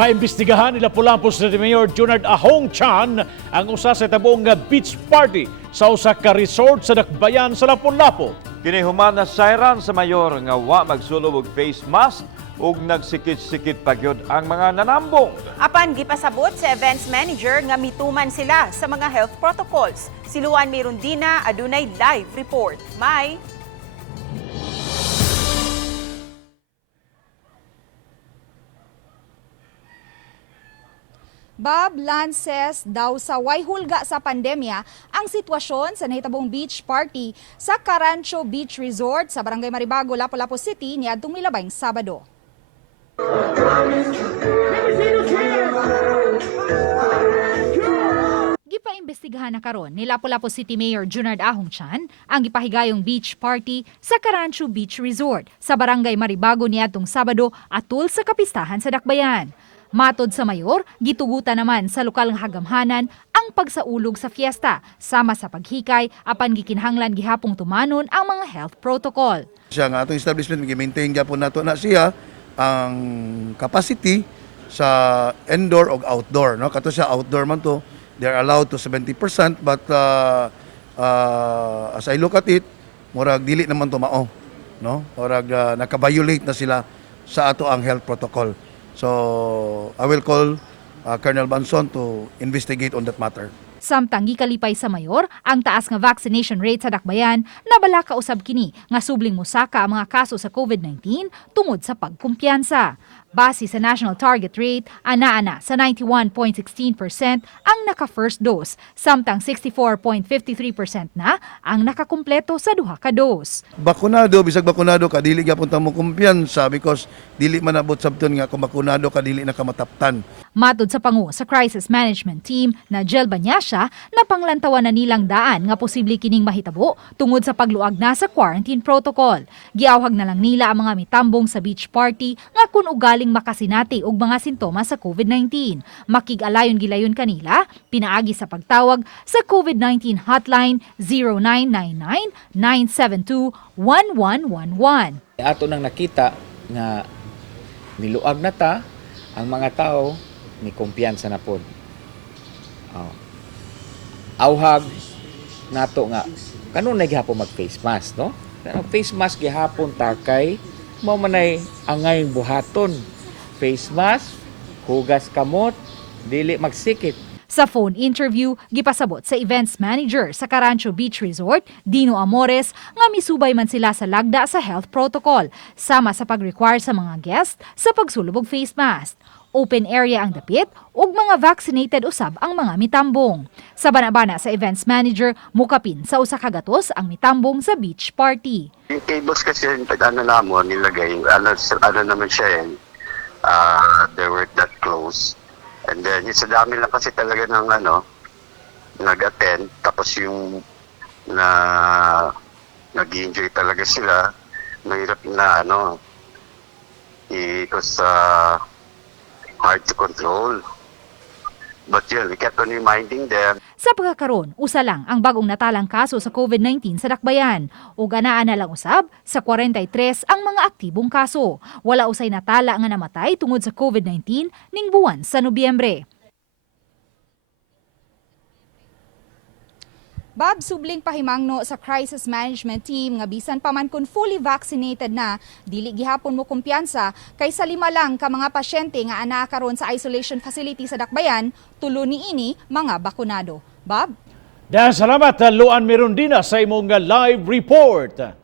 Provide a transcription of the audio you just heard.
Paimbestigahan nila Lapu-Lapu City Mayor Junard Ahong Chan ang usa sa tabong nga beach party sa usa ka resort sa Dakbayan sa Lapu-Lapu. Kinihuman na siren sa mayor nga wa magsulod og face mask ug nagsikit-sikit pagyod ang mga nanambong. Apan gipasabot sa events manager nga mituman sila sa mga health protocols. Si Luan Mirundina adunay live report. May Bob Lances daw sa way hulga sa pandemya ang sitwasyon sa nahitabong beach party sa Carancho Beach Resort sa Barangay Maribago, Lapu-Lapu City niadtong milabay Sabado. Gipaimbestigahan na karon ni Lapu-Lapu City Mayor Junard Ahong Chan ang gipahigayong beach party sa Carancho Beach Resort sa Barangay Maribago niadtong Sabado atol sa kapistahan sa Dakbayan. Matod sa mayor, gitugutan naman sa lokal nga hagamhanan ang pagsaulog sa fiesta sama sa paghikay apan gikinahanglan gihapong tumanon ang mga health protocol. Siya nga atong establishment gi-maintain gyapon nato na siya ang capacity sa indoor o outdoor, no? Kato siya outdoor man to, they're allowed to 70% but as I look at it, murag dili naman to mao, no? Murag naka-violate na sila sa ato ang health protocol. So I will call Colonel Banson to investigate on that matter. Samtang gikalipay sa mayor, ang taas nga vaccination rate sa Dakbayan nabala kausab kini nga subling mosaka ang mga kaso sa COVID-19 tungod sa pagkumpiyansa. Base sa national target rate, ana sa 91.16% ang naka-first dose, samtang 64.53% na ang nakakumpleto sa duha ka dose. Bakunado, bisag bakunado ka, dili gyapon ta mo kumpiyansa because dili man abot sabton nga kung bakunado ka, dili na ka mataptan. Matod sa pangu sa crisis management team na Jel Banyasya, napanglantawan na nilang daan nga posible kining mahitabo tungod sa pagluag na sa quarantine protocol. Giawhag na lang nila ang mga mitambong sa beach party nga kun ugaling makasinati og mga sintomas sa COVID-19. Makig-alayon gilayon kanila, pinaagi sa pagtawag sa COVID-19 hotline 0999-972-1111. Ato nang nakita nga niluag na ta ang mga tao ni kumpiyansa na pod. Awhag nato nga kanunay gihapon mag face mask, no? Pero face mask gihapon ta kay mao manay angay buhaton. Face mask, hugas kamot, dili magsikit. Sa phone interview, gipasabot sa events manager sa Carancho Beach Resort, Dino Amores, nga misubay man sila sa lagda sa health protocol, sama sa pag-require sa mga guest sa pagsulubog face mask. Open area ang dapit ug mga vaccinated usab ang mga mitambong. Sa banabana sa events manager, mukapin sa usa ka gatos ang mitambong sa beach party. Yung tables kasi ano namon nilagay, ano naman siya they were that close. And then, sa dami lang kasi talaga ng nag-attend. Tapos yung nag-enjoy talaga sila. Mahirap na it was hard to control. But yun, we kept on reminding them. Sa pagkakaroon, usa lang ang bagong natalang kaso sa COVID-19 sa Dakbayan. O ganaan na lang usab, sa 43 ang mga aktibong kaso. Wala usay natala nga namatay tungod sa COVID-19 ning buwan sa Nobyembre. Bob, subling pahimangno sa crisis management team nga bisan pa man kun fully vaccinated na, dili gihapon mo kumpiyansa kaysa 5 lang ka mga pasyente nga ana karon sa isolation facility sa Dakbayan, tulo niini mga bakunado. Bob? Salamat Luan Mirundina sa imong live report.